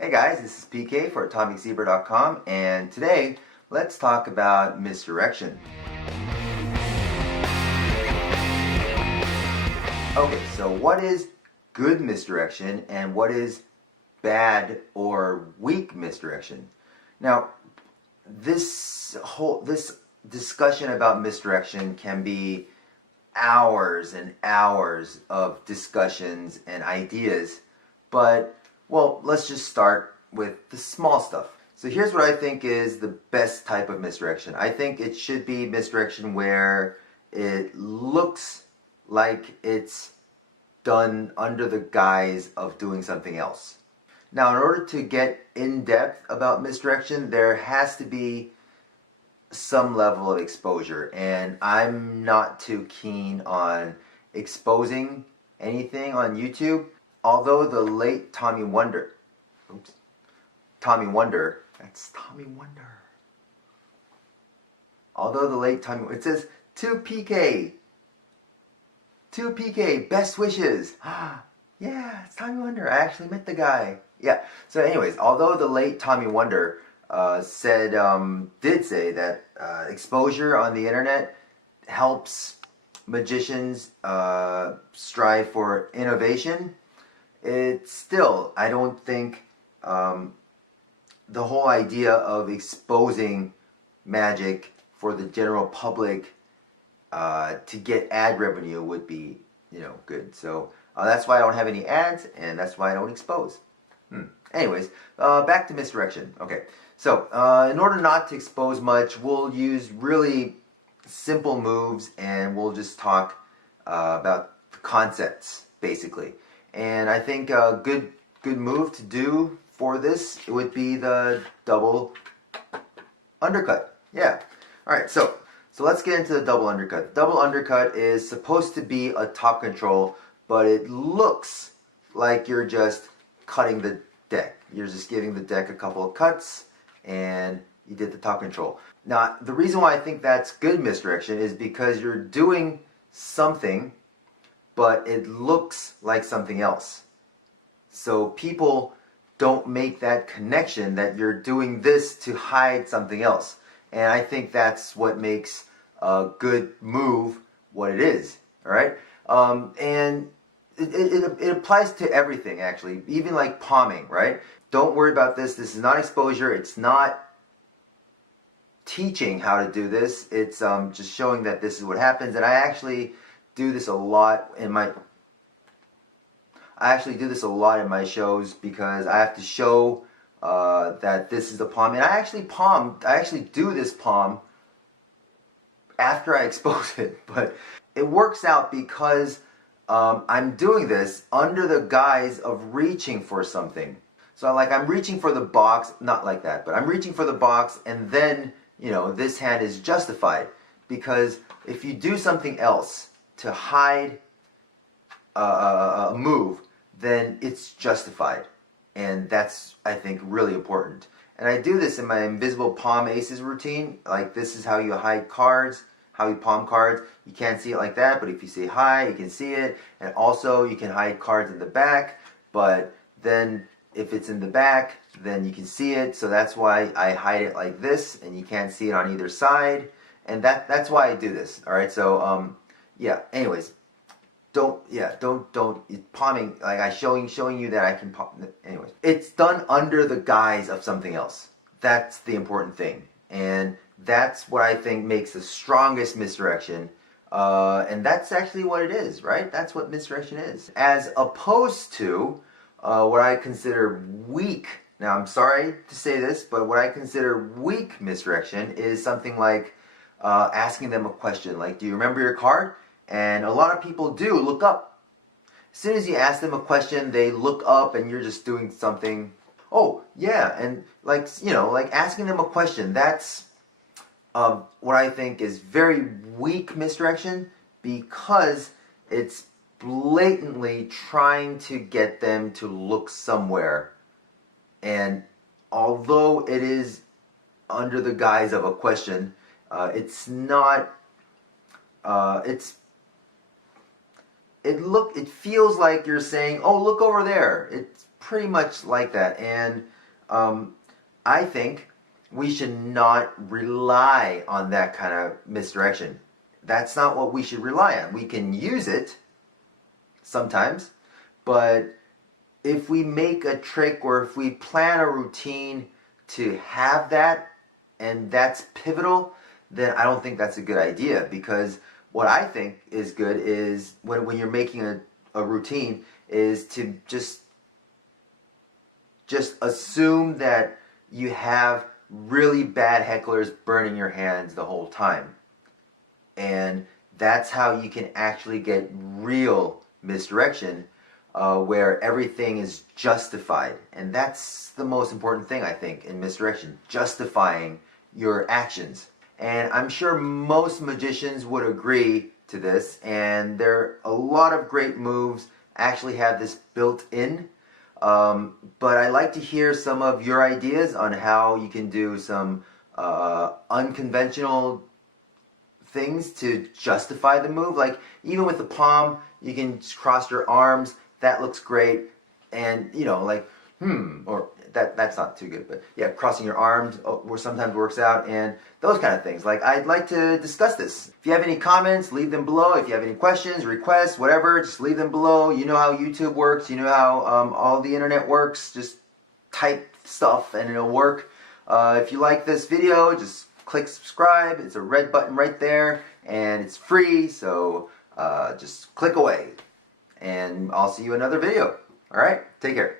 Hey guys, this is PK for AtomicZebra.com, and today let's talk about misdirection. Okay, so what is good misdirection and what is bad or weak misdirection? Now, this discussion about misdirection can be hours and hours of discussions and ideas, but well, let's just start with the small stuff. So here's what I think is the best type of misdirection. I think it should be misdirection where it looks like it's done under the guise of doing something else. Now, in order to get in depth about misdirection, there has to be some level of exposure, and I'm not too keen on exposing anything on YouTube. Although the late Tommy Wonder, that's Tommy Wonder. Although the late Tommy, it says 2PK, best wishes. Yeah, it's Tommy Wonder. I actually met the guy. Yeah. So, anyways, although the late Tommy Wonder did say that exposure on the internet helps magicians strive for innovation, it's still, I don't think the whole idea of exposing magic for the general public to get ad revenue would be, good. So that's why I don't have any ads, and that's why I don't expose. Anyways, back to misdirection. Okay, so in order not to expose much, we'll use really simple moves, and we'll just talk about the concepts, basically. And I think a good move to do for this would be the double undercut. Yeah. All right. So let's get into the double undercut. The double undercut is supposed to be a top control, but it looks like you're just cutting the deck. You're just giving the deck a couple of cuts, and you did the top control. Now, the reason why I think that's good misdirection is because you're doing something, but it looks like something else. So people don't make that connection that you're doing this to hide something else. And I think that's what makes a good move what it is. All right? And it applies to everything, actually, even like palming, right? Don't worry about this. This is not exposure. It's not teaching how to do this. It's just showing that this is what happens. And I actually do this a lot in my shows because I have to show that this is the palm. And I actually do this palm after I expose it, but it works out because I'm doing this under the guise of reaching for something. So I'm reaching for the box, not like that, but I'm reaching for the box, and then, this hand is justified. Because if you do something else to hide a move, then it's justified. And that's, I think, really important. And I do this in my invisible palm aces routine. Like, this is how you hide cards, how you palm cards. You can't see it like that, but if you say hi, you can see it. And also, you can hide cards in the back, but then if it's in the back, then you can see it. So that's why I hide it like this, and you can't see it on either side. And that's why I do this. All right. So yeah. Anyways, don't palming, like I showing you that I can palm. Anyways, it's done under the guise of something else. That's the important thing, and that's what I think makes the strongest misdirection. And that's actually what it is, right? That's what misdirection is, as opposed to what I consider weak. Now, I'm sorry to say this, but what I consider weak misdirection is something like asking them a question, like, do you remember your card? And a lot of people do look up. As soon as you ask them a question, they look up, and you're just doing something. Oh, yeah, and like asking them a question, that's what I think is very weak misdirection, because it's blatantly trying to get them to look somewhere. And although it is under the guise of a question, it's not. It feels like you're saying, "Oh, look over there." It's pretty much like that. And I think we should not rely on that kind of misdirection. That's not what we should rely on. We can use it sometimes, but if we make a trick or if we plan a routine to have that and that's pivotal, then I don't think that's a good idea, because what I think is good is when you're making a routine is to just assume that you have really bad hecklers burning your hands the whole time. And that's how you can actually get real misdirection, where everything is justified. And that's the most important thing, I think, in misdirection, justifying your actions. And I'm sure most magicians would agree to this, and there are a lot of great moves actually have this built in. But I'd like to hear some of your ideas on how you can do some unconventional things to justify the move. Like even with the palm, you can cross your arms. That looks great, and like or that's not too good. But yeah, crossing your arms sometimes works out, and those kind of things. Like I'd like to discuss this. If you have any comments, leave them below. If you have any questions, requests, whatever, just leave them below. You know how YouTube works. You know how all the internet works. Just type stuff and it'll work. If you like this video, just click subscribe. It's a red button right there, and it's free, so just click away. And I'll see you in another video. Alright? Take care.